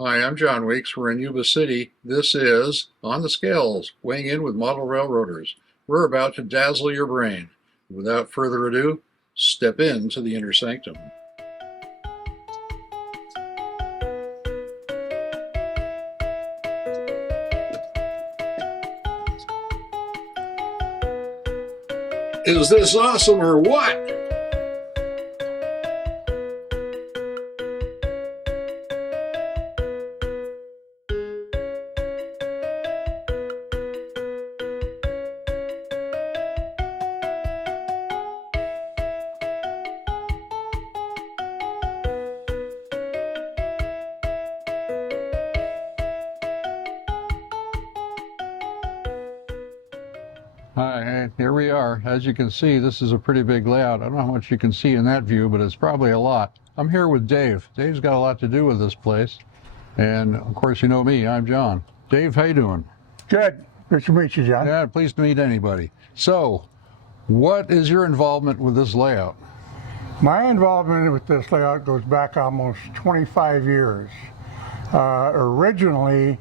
Hi, I'm John Weeks. We're in Yuba City. This is On the Scales, weighing in with model railroaders. We're about to dazzle your brain. Without further ado, step into the inner sanctum. Is this awesome or what? Hi, here we are. As you can see, this is a pretty big layout. I don't know how much you can see in that view, but it's probably a lot. I'm here with Dave. Dave's got a lot to do with this place. And of course, you know me, I'm John. Dave, how you doing? Good. Good to meet you, John. Yeah, pleased to meet anybody. So, what is your involvement with this layout? My involvement with this layout goes back almost 25 years. Originally,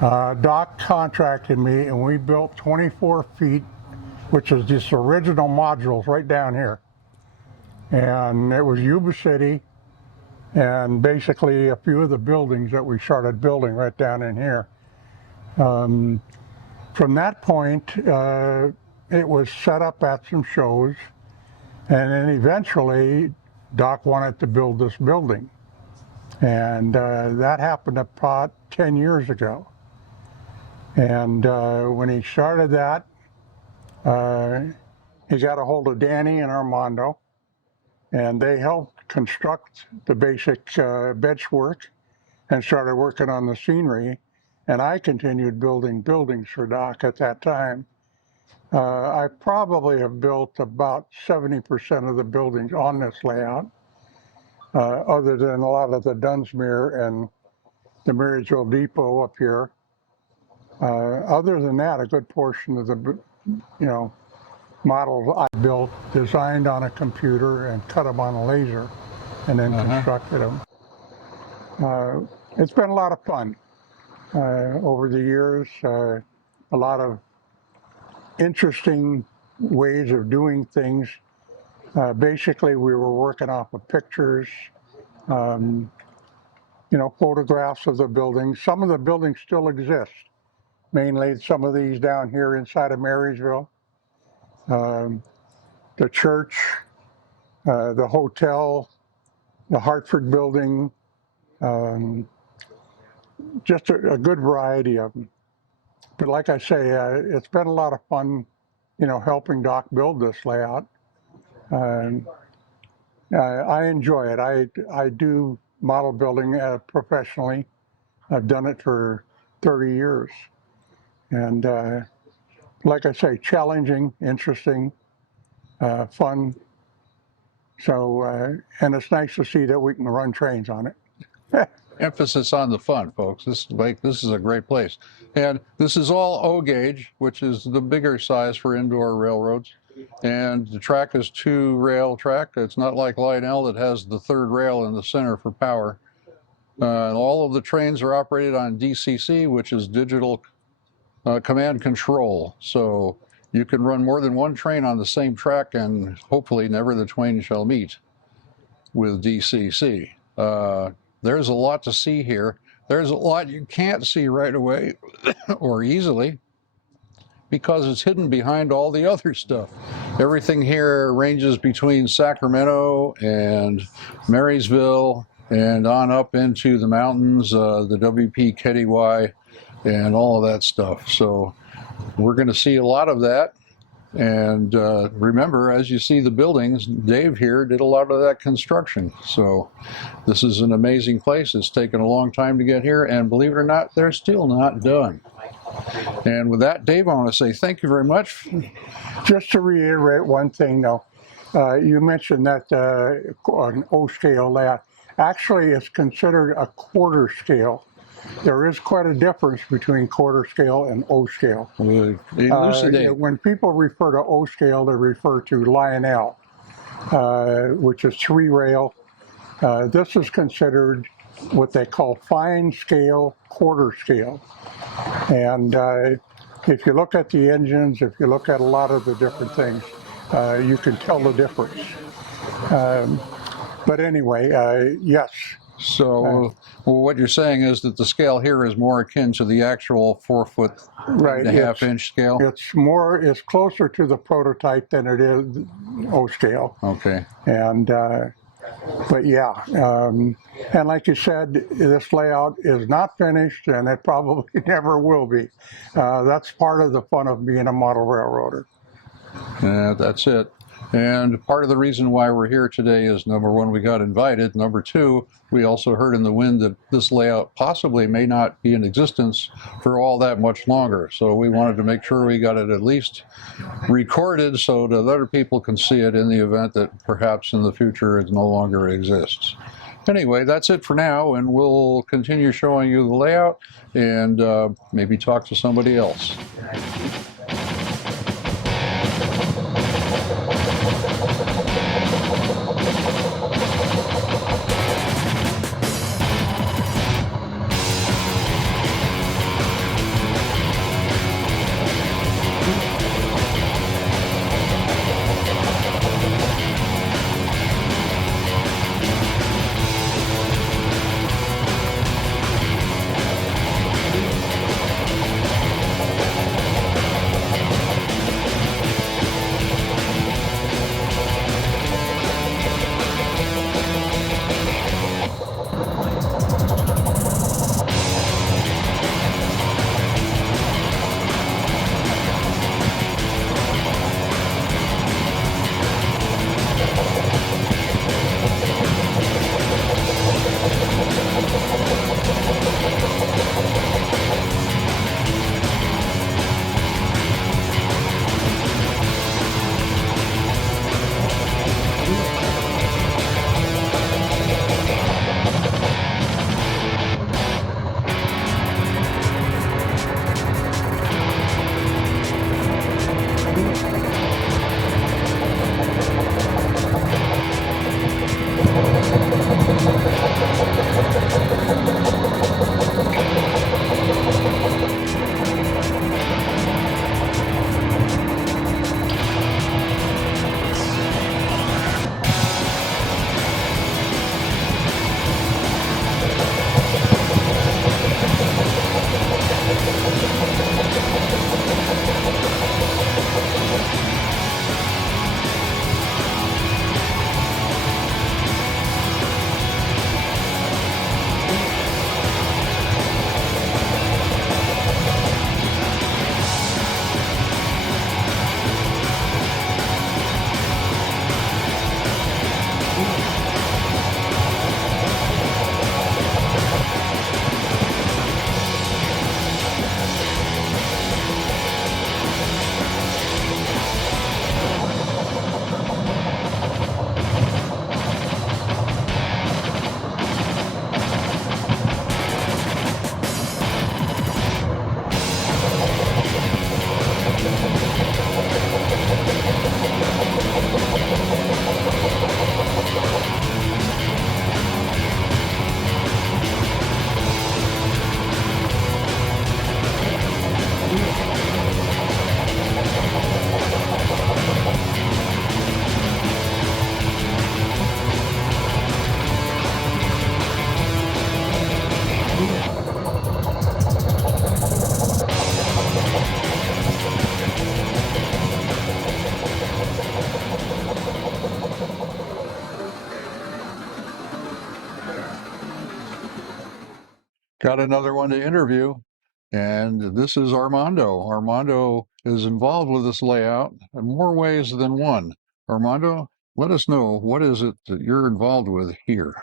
Doc contracted me and we built 24 feet, which is just original modules right down here. And it was Yuba City and basically a few of the buildings that we started building right down in here. From that point, it was set up at some shows, and then eventually Doc wanted to build this building. And that happened about 10 years ago. And when he started that, he got a hold of Danny and Armando, and they helped construct the basic bench work and started working on the scenery. And I continued building buildings for Doc at that time. I probably have built about 70% of the buildings on this layout, other than a lot of the Dunsmuir and the Marysville Depot up here. Other than that, a good portion of the, models I built, designed on a computer and cut them on a laser, and then constructed them. It's been a lot of fun over the years. A lot of interesting ways of doing things. Basically, we were working off of pictures, photographs of the buildings. Some of the buildings still exist. Mainly some of these down here inside of Marysville. The church, the hotel, the Hartford building, just a good variety of them. But like I say, it's been a lot of fun, helping Doc build this layout. I enjoy it. I do model building professionally. I've done it for 30 years. And like I say, challenging, interesting, fun. So, and it's nice to see that we can run trains on it. Emphasis on the fun, folks. This is a great place. And this is all O gauge, which is the bigger size for indoor railroads. And the track is 2-rail track. It's not like Lionel that has the third rail in the center for power. All of the trains are operated on DCC, which is digital command control. So you can run more than one train on the same track, and hopefully never the twain shall meet with DCC. There's a lot to see here. There's a lot you can't see right away or easily because it's hidden behind all the other stuff. Everything here ranges between Sacramento and Marysville and on up into the mountains, the WP Ketty and all of that stuff. So we're going to see a lot of that. And remember, as you see the buildings, Dave here did a lot of that construction. So this is an amazing place. It's taken a long time to get here, and believe it or not, they're still not done. And with that, Dave, I want to say thank you very much. Just to reiterate one thing, though, you mentioned that an O scale layout. Actually, it's considered a quarter scale. There is quite a difference between quarter scale and O scale. Elucidate. When people refer to O scale, they refer to Lionel, which is 3-rail. This is considered what they call fine scale, quarter scale. And if you look at the engines, if you look at a lot of the different things, you can tell the difference. But anyway, yes. So well, what you're saying is that the scale here is more akin to the actual 4 foot Right, and a half inch scale? it's closer to the prototype than it is O scale. Okay. And but yeah, and like you said, this layout is not finished, and it probably never will be. That's part of the fun of being a model railroader. Yeah, that's it. And part of the reason why we're here today is, number one, we got invited. Number two, we also heard in the wind that this layout possibly may not be in existence for all that much longer. So we wanted to make sure we got it at least recorded so that other people can see it in the event that perhaps in the future it no longer exists. Anyway, that's it for now, and we'll continue showing you the layout and maybe talk to somebody else. Got another one to interview, and this is Armando. Armando is involved with this layout in more ways than one. Armando, let us know, what is it that you're involved with here?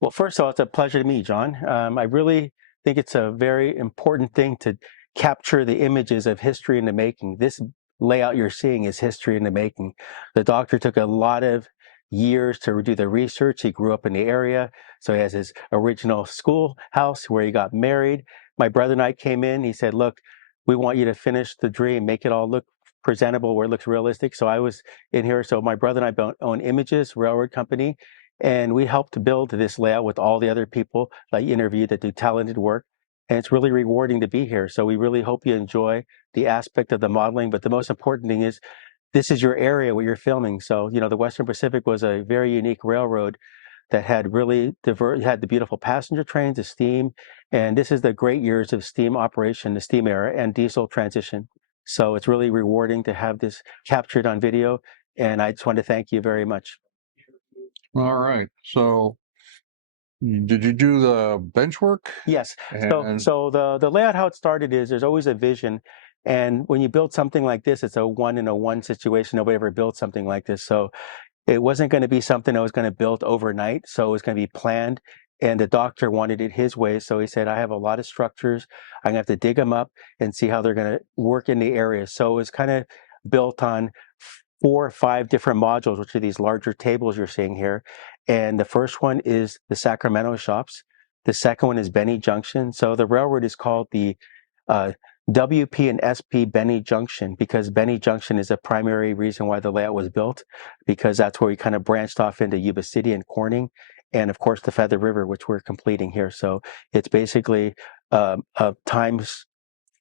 Well, first of all, it's a pleasure to meet you, John. I really think it's a very important thing to capture the images of history in the making. This layout you're seeing is history in the making. The doctor took a lot of years to do the research. He grew up in the area, so he has his original schoolhouse where he got married. My brother and I came in. He said, "Look, we want you to finish the dream, make it all look presentable where it looks realistic." So I was in here. So my brother and I own Images Railroad Company. And we helped build this layout with all the other people that you interviewed that do talented work. And it's really rewarding to be here. So we really hope you enjoy the aspect of the modeling. But the most important thing is this is your area where you're filming. So, the Western Pacific was a very unique railroad that had really had the beautiful passenger trains, the steam, and this is the great years of steam operation, the steam era, and diesel transition. So it's really rewarding to have this captured on video, and I just want to thank you very much. All right. So, did you do the bench work? Yes. And So the layout, how it started is there's always a vision. And when you build something like this, it's a 1-in-1 situation. Nobody ever built something like this. So it wasn't going to be something that was going to build overnight. So it was going to be planned. And the doctor wanted it his way. So he said, I have a lot of structures. I'm going to have to dig them up and see how they're going to work in the area. So it was kind of built on 4 or 5 different modules, which are these larger tables you're seeing here. And the first one is the Sacramento shops. The second one is Binney Junction. So the railroad is called the WP and SP Binney Junction because Binney Junction is a primary reason why the layout was built, because that's where we kind of branched off into Yuba City and Corning, and of course the Feather River, which we're completing here. So it's basically a Times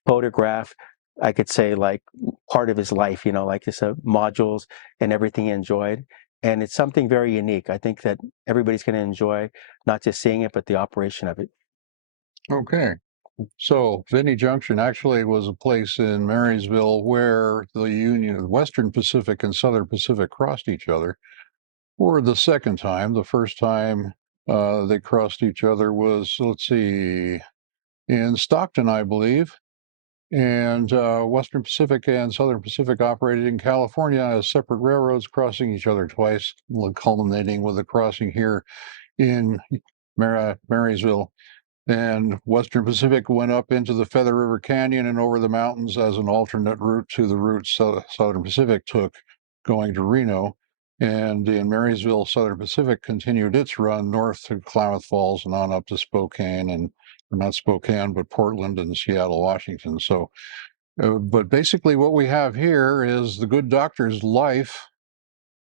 photograph, I could say, like part of his life, like it's modules and everything he enjoyed. And it's something very unique. I think that everybody's going to enjoy not just seeing it, but the operation of it. okay. So, Binney Junction actually was a place in Marysville where the Western Pacific and Southern Pacific crossed each other for the second time. The first time they crossed each other was, let's see, in Stockton, I believe. And Western Pacific and Southern Pacific operated in California as separate railroads, crossing each other twice, culminating with a crossing here in Marysville. And Western Pacific went up into the Feather River Canyon and over the mountains as an alternate route to the route Southern Pacific took going to Reno. And in Marysville, Southern Pacific continued its run north to Klamath Falls and on up to Spokane, and not Spokane, but Portland and Seattle, Washington. So, but basically what we have here is the good doctor's life.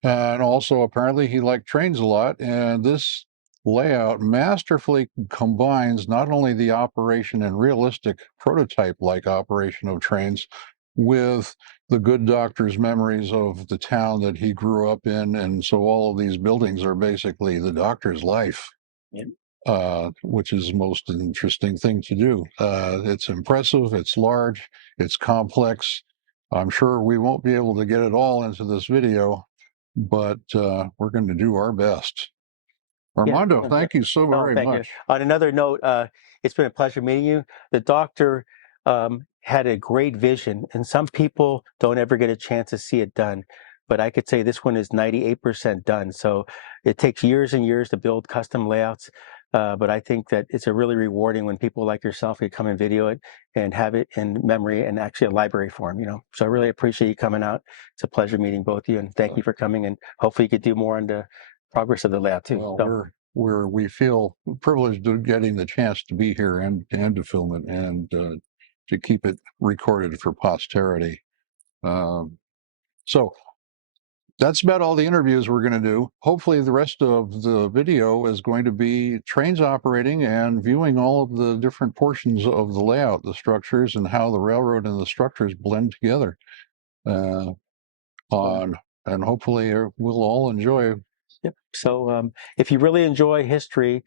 And also apparently he liked trains a lot. And this layout masterfully combines not only the operation and realistic prototype-like operation of trains with the good doctor's memories of the town that he grew up in. And so all of these buildings are basically the doctor's life, which is the most interesting thing to do. It's impressive, it's large, it's complex. I'm sure we won't be able to get it all into this video, but we're going to do our best. Armando, thank you so very thank much. You. On another note, it's been a pleasure meeting you. The doctor had a great vision, and some people don't ever get a chance to see it done. But I could say this one is 98% done. So it takes years and years to build custom layouts. But I think that it's a really rewarding when people like yourself can come and video it and have it in memory and actually a library form, So I really appreciate you coming out. It's a pleasure meeting both of you, and thank you for coming. And hopefully you could do more on the progress of the layout too. Well, we feel privileged of getting the chance to be here and to film it and to keep it recorded for posterity. So that's about all the interviews we're going to do. Hopefully the rest of the video is going to be trains operating and viewing all of the different portions of the layout, the structures, and how the railroad and the structures blend together. And hopefully we'll all enjoy. Yep. So if you really enjoy history,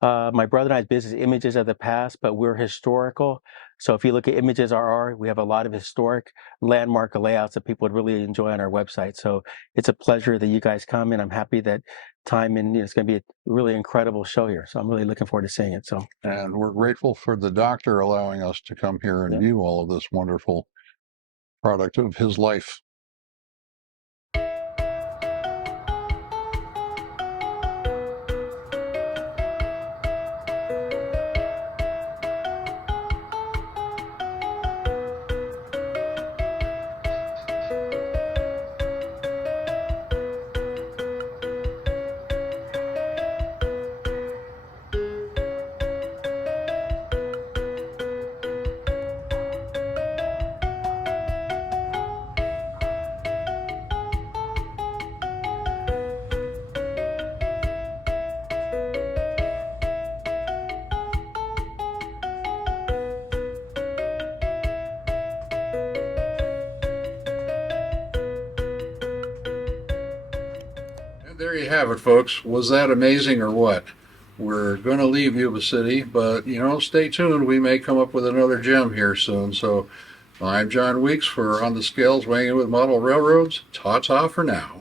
my brother and I's business is Images of the Past, but we're historical. So if you look at Images RR, we have a lot of historic landmark layouts that people would really enjoy on our website. So it's a pleasure that you guys come, and I'm happy that time and it's going to be a really incredible show here. So I'm really looking forward to seeing it. So, and we're grateful for the doctor allowing us to come here and view all of this wonderful product of his life. There you have it, folks. Was that amazing or what? We're going to leave Yuba City, but, stay tuned. We may come up with another gem here soon. So I'm John Weeks for On the Scales, weighing in with Model Railroads. Ta-ta for now.